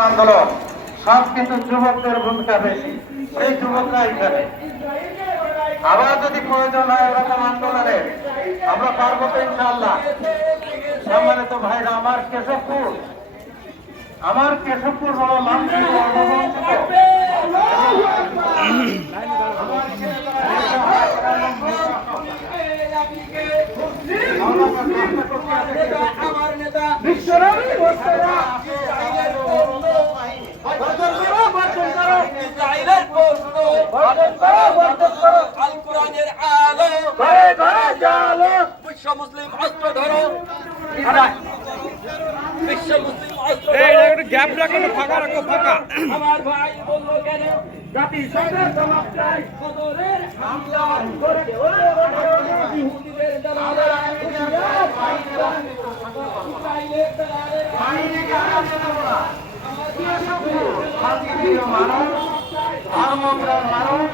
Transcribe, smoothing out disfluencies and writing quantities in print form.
আন্দোলন সব কিন্তু যুবকদের ভূমিকা বেশি। সেই যুবকরা এখানে আবার যদি প্রয়োজন হয় এরকম আন্দোলনের আমরা পারবো তো ইনশাআল্লাহ। সম্মানিত ভাইরা, আমার কেশবপুর বড় লাঞ্ছিত আমার নেতা বিশ্বনবী মোস্তফা ইসরাইলের প্রশ্ন আল কোরআনের আলো ঘরে ঘরে জালো বিশ্ব মুসলিম অস্ত্র ধরো বিশ্ব মুসলিম অস্ত্র ধরো গ্যাপ রাখো না, ফাঁকা রাখো, ফাঁকা। আমার ভাই বললো কেন জাতিসংঘের জবাব চাই বদরের হামলা করে ইহুদিদের দালাল ইসরাইলের দালাল মানুষ ধর্মপ্রাণ মানুষ